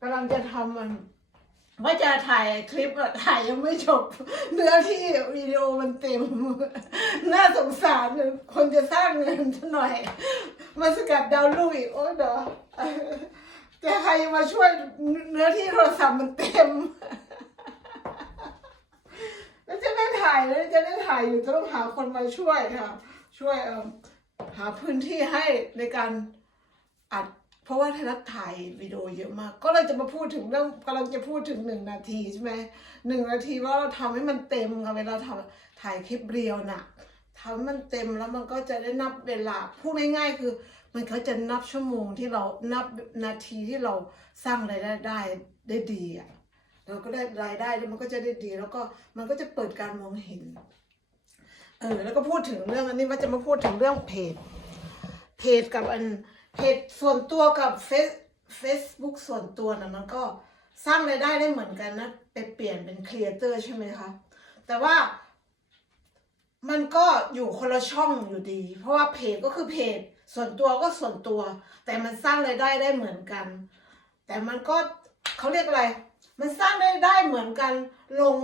กำลังจะทำมัน ว่าจะถ่ายคลิปอะถ่ายยังไม่จบ เนื้อที่วิดีโอมันเต็ม น่าสงสารคนจะสร้างเงินหน่อย มาสกัดดาวลูกอีก โอ้ยเด้อจะใครมาช่วยเนื้อที่โทรศัพท์มันเต็ม แล้วจะได้ถ่ายแล้วจะได้ถ่ายอยู่จะต้องหาคนมาช่วยค่ะ ช่วยเอ่อหาพื้นที่ให้ในการอัด ราะว่าไทยรัฐถ่ายวิดีโอเยอะมาก ก็เลยจะมาพูดถึงเรื่องกำลังจะพูดถึงหนึ่งนาทีใช่ไหมหนึ่งนาทีว่าเราทำให้มันเต็มค่ะเวลาทำถ่ายคลิปเรียวน่ะทำให้มันเต็มแล้วมันก็จะได้นับเวลาพูดง่ายๆ คือ มันก็จะนับชั่วโมงที่เรานับนาทีที่เราสร้างรายได้ได้ได้ดีอะเราก็ได้รายได้แล้วมันก็จะได้ดี แล้วก็มันก็จะเปิดการมองเห็นเออแล้วก็พูดถึงเรื่องอันนี้ว่าจะมาพูดถึงเรื่องเพจเพจกับอัน เพจส่วนตัวกับเฟซเฟซบุ๊กส่วนตัวนะมันก็สร้างรายได้ได้เหมือนกันนะ ไปเปลี่ยนเป็นครีเอเตอร์ใช่ไหมคะ แต่ว่ามันก็อยู่คนละช่องอยู่ดี เพราะว่าเพจก็คือเพจ ส่วนตัวก็ส่วนตัว แต่มันสร้างรายได้ได้เหมือนกัน แต่มันก็เขาเรียกอะไร มันสร้างรายได้เหมือนกัน ลง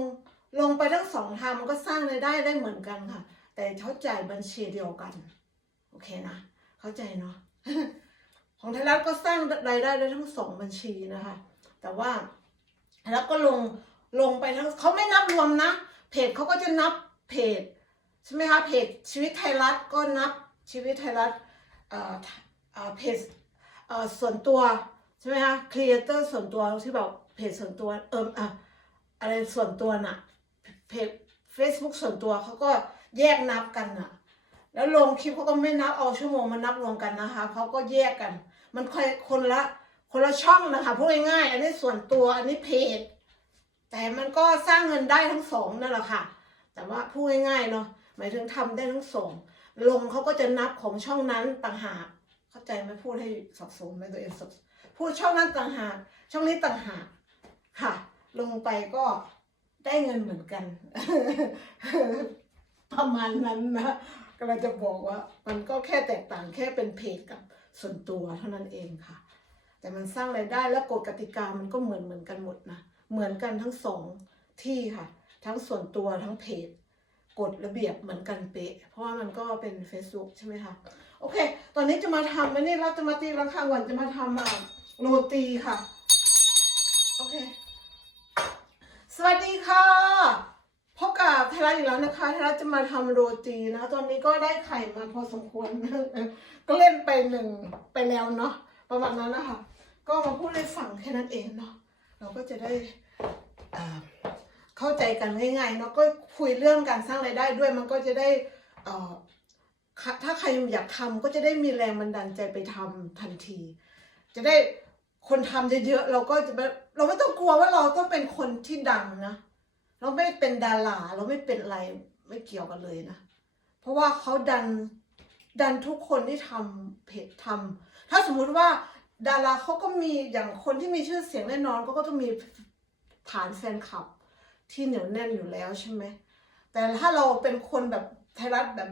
ลงไปทั้งสองทางมันก็สร้างรายได้ได้เหมือนกันค่ะ แต่เขาจ่ายบัญชีเดียวกัน โอเคนะ เข้าใจเนาะ ของไทยรัฐก็สร้างรายได้ได้ทั้งสองบัญชีนะคะ แต่ว่าไทยรัฐก็ลงลงไปทั้งเขาไม่นับรวมนะ เพจเขาก็จะนับเพจใช่ไหมคะเพจชีวิตไทยรัฐก็นับชีวิตไทยรัฐเอ่อเพจเอ่อส่วนตัวใช่ไหมคะครีเอเตอร์ส่วนตัวที่แบบเพจส่วนตัวเอิมอะอะไรส่วนตัวน่ะเพจ Facebook ส่วนตัวเขาก็แยกนับกันน่ะ แล้วลงคลิปเขาก็ไม่นับเอาชั่วโมงมานับรวมกันนะคะเขาก็แยกกัน มันค่อยคนละคนละช่องนะคะพูดง่ายๆอันนี้ส่วนตัวอันนี้เพจ แต่มันก็สร้างเงินได้ทั้งสองนั่นแหละค่ะ แต่ว่าพูดง่ายๆเนาะหมายถึงทำได้ทั้งสองลงเขาก็จะนับของช่องนั้นต่างหากเข้าใจไหมพูดให้สับสนไหมตัวเองสับพูดช่องนั้นต่างหากช่องนี้ต่างหากค่ะ ลงไปก็ได้เงินเหมือนกันประมาณนั้นนะ ก็เลยจะบอกว่ามันก็แค่แตกต่างแค่เป็นเพจกับส่วนตัวเท่านั้นเองค่ะ แต่มันสร้างรายได้และกฎกติกามันก็เหมือนเหมือนกันหมดนะเหมือนกันทั้งสองที่ค่ะ ทั้งส่วนตัวทั้งเพจกฎระเบียบเหมือนกันเป๊ะ เพราะว่ามันก็เป็น Facebook ใช่ไหมคะโอเค ตอนนี้จะมาทำอันนี้เราจะมาตีระฆังก่อนจะมาทำโรตีค่ะ โอเค สวัสดีค่ะ พบกับไทยรัฐอีกแล้วนะคะไทยรัฐจะมาทำโรตีนะ ตอนนี้ก็ได้ไข่มาพอสมควร ก็เล่นไปหนึ่งไปแล้วเนาะประมาณนั้นนะคะก็มาพูดให้ฟังแค่นั้นเองเนาะเราก็จะได้เข้าใจกันง่ายๆเนาะก็คุยเรื่องการสร้างรายได้ด้วยมันก็จะได้เอถ้าใครอยากทำก็จะได้มีแรงบันดาลใจไปทำทันที จะได้คนทำเยอะๆเราก็จะเราไม่ต้องกลัวว่าเราต้องเป็นคนที่ดังนะ เราไม่เป็นดาราเราไม่เป็นอะไรไม่เกี่ยวกันเลยนะ เพราะว่าเขาดันดันทุกคนที่ทำเพจทำถ้าสมมุติว่าดาราเขาก็มีอย่างคนที่มีชื่อเสียงแน่นอนก็ก็ต้องมีฐานแฟนคลับ ที่เหนียวแน่นอยู่แล้วใช่ไหมแต่ถ้าเราเป็นคนแบบไทยรัฐแบบ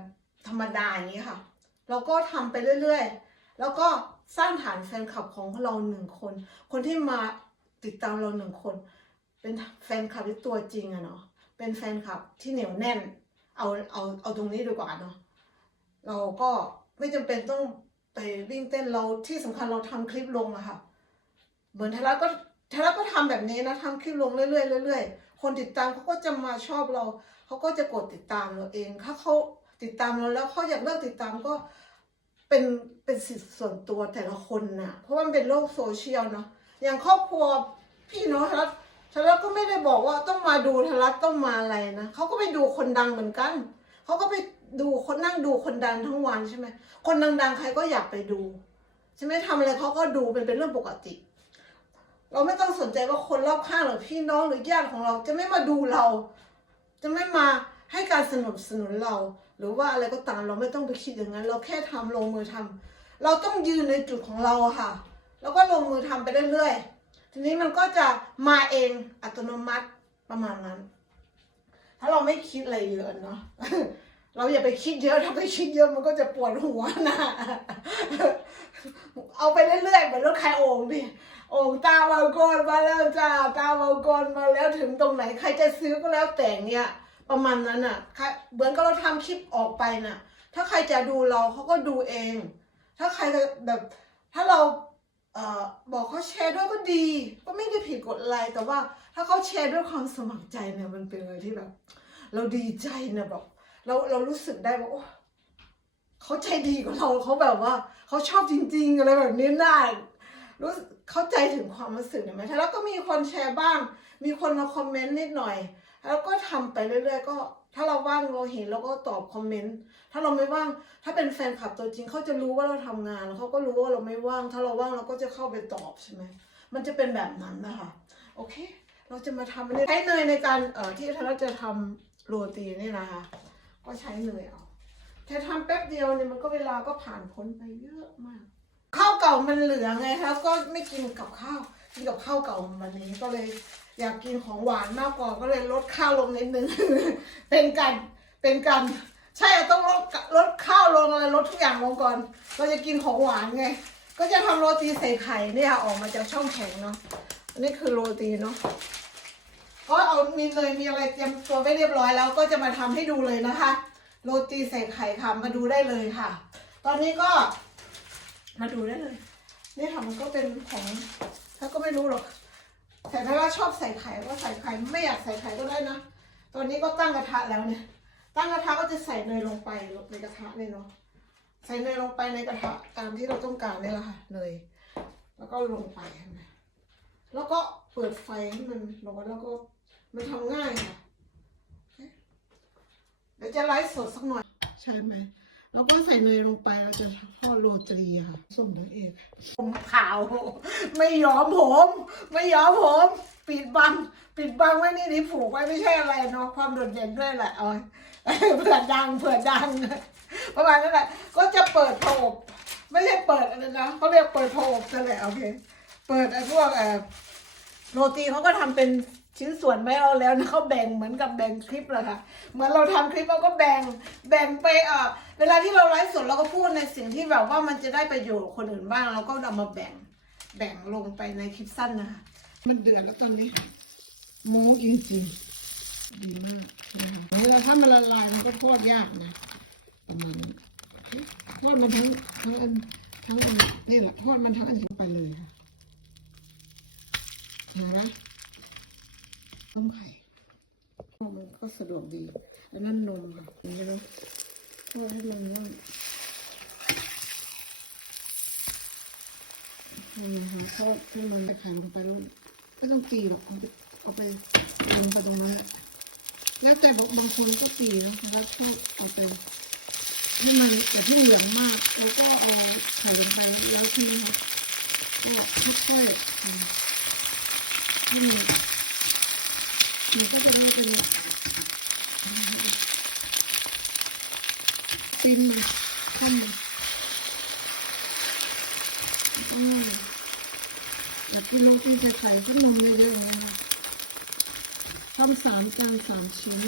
ธรรมดาอย่างนี้ค่ะ เราก็ทำไปเรื่อยๆ แล้วก็สร้างฐานแฟนคลับของเราหนึ่งคน คนที่มาติดตามเราหนึ่งคน เป็นแฟนคลับที่ตัวจริงอะเนาะเป็นแฟนคลับที่เหนียวแน่น เอาเอาเอาตรงนี้ดีกว่าเนาะเราก็ไม่จำเป็นต้องไปวิ่งเต้นเราที่สำคัญเราทำคลิปลงอะค่ะ เหมือนไทยรัฐก็ไทยรัฐก็ทำแบบนี้นะทำคลิปลงเรื่อยๆเรื่อยๆคนติดตามเขาก็จะมาชอบเราเขาก็จะกดติดตามเราเองถ้าเขาติดตามเราแล้วเขาอยากเลิกติดตามก็เป็นเป็นสิทธิ์ส่วนตัวแต่ละคนนะเพราะว่ามันเป็นโลกโซเชียลเนาะอย่างครอบครัวพี่น้องไทยรัฐ ทยรัฐก็ไม่ได้บอกว่าต้องมาดูทรัฐต้องมาอะไรนะเขาก็ไปดูคนดังเหมือนกันเขาก็ไปดูคนนั่งดูคนดังทั้งวันใช่ไหมคนดังๆใครก็อยากไปดูใช่ไหมทำอะไรเขาก็ดูเป็นเป็นเรื่องปกติ เราไม่ต้องสนใจว่าคนรอบข้างหรือพี่น้องหรือญาติของเราจะไม่มาดูเรา จะไม่มาให้การสนับสนุนเรา หรือว่าอะไรก็ตามเราไม่ต้องไปคิดอย่างนั้น เราแค่ทำลงมือทำเราต้องยืนในจุดของเราค่ะ แล้วก็ลงมือทำไปเรื่อยๆ ทีนี้มันก็จะมาเองอัตโนมัติประมาณนั้น ถ้าเราไม่คิดอะไรเยอะเนาะเราอย่าไปคิดเยอะถ้าไปคิดเยอะมันก็จะปวดหัวนะเอาไปเรื่อยๆเหมือนรถไคโอมดิโอโอ้ตามังกรมาแล้วจ้าตามังกรมาแล้วถึงตรงไหนใครจะซื้อก็แล้วแต่เนี่ย ประมาณนั้นอะเหมือนกับเราทำคลิปออกไปน่ะ ถ้าใครจะดูเราเขาก็ดูเอง ถ้าใครจะแบบถ้าเรา บอกเขาแชร์ด้วยก็ดี ก็ไม่ได้ผิดกฎอะไรแต่ว่าถ้าเขาแชร์ด้วยความสมัครใจเนี่ยมันเป็นอะไรที่แบบ เราดีใจนะแบบเราเรารู้สึกได้ว่าโอ้เขาใจดีกับเราเขาแบบว่าเขาชอบจริง ๆ อะไรแบบนี้น่ารู้เข้าใจถึงความรู้สึกเห็นไหมแล้วก็มีคนแชร์บ้าง มีคนมาคอมเมนต์นิดหน่อย แล้วก็ทำไปเรื่อยๆก็ ถ้าเราว่างเราเห็นเราก็ตอบคอมเมนต์ถ้าเราไม่ว่าง ถ้าเป็นแฟนคลับตัวจริงเขาจะรู้ว่าเราทำงานเขาก็รู้ว่าเราไม่ว่าง ถ้าเราว่างเราก็จะเข้าไปตอบใช่ไหมมันจะเป็นแบบนั้นนะคะโอเค เราจะมาทำอันนี้ใช้เนยในการเอ่อที่เราจะทำโรตีนี่นะคะ ก็ใช้เนยเอาแค่ทำแป๊บเดียวเนี่ยมันก็เวลาก็ผ่านพ้นไปเยอะมาก ข้าวเก่ามันเหลือไงคะก็ไม่กินกับข้าวกินกับข้าวเก่าวันนี้ก็เลย อยากกินของหวานมากกว่าก็เลยลดข้าวลงนิดนึง เป็นการเป็นการใช่ต้องลดลดข้าวลงอะไรลดทุกอย่างลงก่อน เราจะกินของหวานไง ก็จะทำโรตีใส่ไข่เนี่ยออกมาจากช่องแข็งเนาะอันนี้คือโรตีเนาะก็เอามีเนยมีอะไรเตรียมตัวไว้เรียบร้อยแล้วก็จะมาทำให้ดูเลยนะคะ โรตีใส่ไข่ค่ะมาดูได้เลยค่ะ ตอนนี้ก็มาดูได้เลยนี่ค่ะมันก็เป็นของถ้าก็ไม่รู้หรอก แต่ถ้าว่าชอบใส่ไข่ก็ใส่ไข่ไม่อยากใส่ไข่ก็ได้นะ ตอนนี้ก็ตั้งกระทะแล้วเนี่ย ตั้งกระทะก็จะใส่เนยลงไปในกระทะเลยเนาะ ใส่เนยลงไปในกระทะตามที่เราต้องการนี่แหละค่ะเนย แล้วก็ลงไปนไหมแล้วก็เปิดไฟให้มันร้อนแล้วก็มันทำง่ายค่ะเดี๋ยวจะไลฟ์สดสักหน่อย ใช่ไหม แล้วก็ใส่เนยลงไปเราจะทอดโรตีค่ะส่งตัวเองผมขาว ไม่ยอมผม ไม่ยอมผม ปิดบัง ปิดบังไว้นี่นี่ผูกไว้ไม่ใช่อะไรเนาะความโดดเด่นด้วยแหละเอาเผื่อดังเผื่อดังประมาณนั้นแหละก็จะเปิดโถบไม่ใช่เปิดอะไรนะเขาเรียกเปิดโถบนั่นแหละโอเค เปิดไอ้พวกเอ่อโรตีเขาก็ทำเป็น ชิ้นส่วนไม่เอาแล้วนะเขาแบ่งเหมือนกับแบ่งคลิปแหละค่ะ เหมือนเราทำคลิปเราก็แบ่งแบ่งไปเอ่อเวลาที่เราไลฟ์สดเราก็พูดในสิ่งที่แบบว่ามันจะได้ประโยชน์คนอื่นบ้างเราก็นำมาแบ่งแบ่งลงไปในคลิปสั้นนะคะมันเดือดแล้วตอนนี้โม้จริงๆดีมากนะคะเวลาถ้ามันละลายมันก็ทอดยากนะประมาณนั้ทอดมันทั้งทั้งอันทั้งอันนี่แหละทอดมันทั้งอันลงไปเลยค่ะเห็นไหมต้มไข่ทอดมันก็สะด วกดี แล้วนั่นนมค่ะเห็นไหมเนะทอดให้มันนั่นนี่นะคะทอดให้มันไปไข่ลงไปแล้วไม่ต้องตีหรอกเอาไปลงไปตรงนั้น แล้วแต่บางคนก็ตีนะแล้วชอบเอาไปให้มันอย่าเพิ่เหลืองมาก แล้วก็เอาไข่ลงไปแล้วทีนี้ครัก็ค่อยๆทำให้มันมันก็จะได้เป็น ปิ้นมันข้ามมันแล้วก็ง่ายอยากกินโรตีใส่ไข่ก็นมเยอะๆเลยนะคะทำสามจานสามชิ้น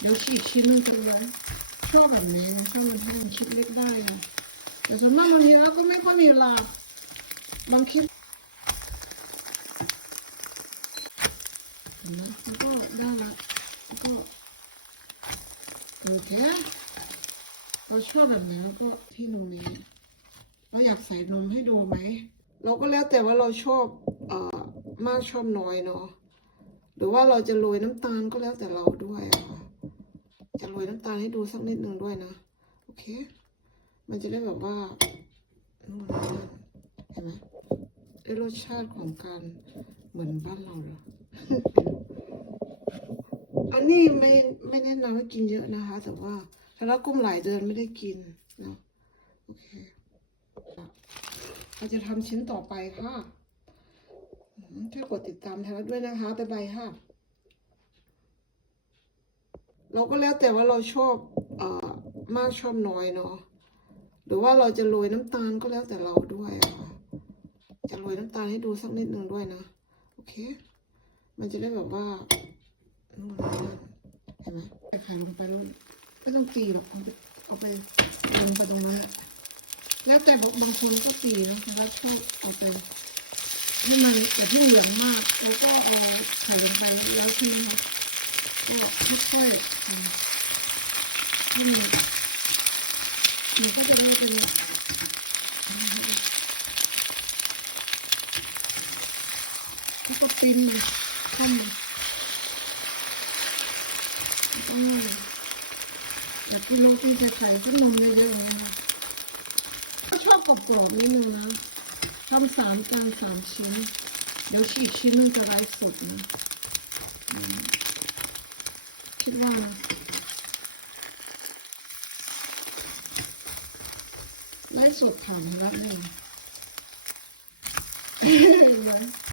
เดี๋ยวฉีกชิ้นนึงไปไว้ชอบแบบนี้นะชอบมันให้มันคิดเล็กได้นะแต่ส่วนมากบางทีเราก็ไม่ค่อยมีเวลาบางคลิปเห็นไหมมันก็ได้ละแโอเคเราชอบแบบนี้แล้วก็ที่นมนี้ เราอยากใส่นมให้ดูไหม เราก็แล้วแต่ว่าเราชอบเอ่อมากชอบน้อยเนาะ หรือว่าเราจะโรยน้ำตาลก็แล้วแต่เราด้วยค่ะ จะโรยน้ำตาลให้ดูสักนิดหนึ่งด้วยนะ โอเค มันจะได้แบบว่านู่นนั่นเห็นไหมได้รสชาติของการเหมือนบ้านเราเหรอ อันนี้ไม่ไม่แนะนำให้กินเยอะนะคะ แต่ว่าถ้าเรากุ้มหลายเดือนไม่ได้กินนะโอเคเราจะทำชิ้นต่อไปค่ะช่วยกดติดตามไทยรัฐด้วยนะคะบ๊ายบายค่ะ เราก็แล้วแต่ว่าเราชอบเออมากชอบน้อยเนาะหรือว่าเราจะโรยน้ำตาลก็แล้วแต่เราด้วยค่ะจะโรยน้ำตาลให้ดูสักนิดนึงด้วยนะ โอเค มันจะได้แบบว่า นู่นนั่นเห็นไหมใส่ไข่ลงไปแล้วไม่ต้องตีหรอกเอาไปเอาไปลงไปตรงนั้นแหละแล้วแต่บางคนก็ตีนะแล้วชอบเอาไปให้มันอย่าเพิ่งเหลืองมาก แล้วก็เอาไข่ลงไปแล้วใช่ไหมคะก็ค่อยๆให้มันมันก็จะได้เป็นแล้วก็ปิ้นมันเข้ามาแล้วก็ง่ายอยากกินโรตีใส่ๆก็นมเยอะๆนะคะ ก็ชอบกรอบๆนิดนึงนะทำสามจานสามชิ้น เดี๋ยวอีกชิ้นนึงจะไร้สดนะคิดว่าไร้สดถามรับเลยเหมือน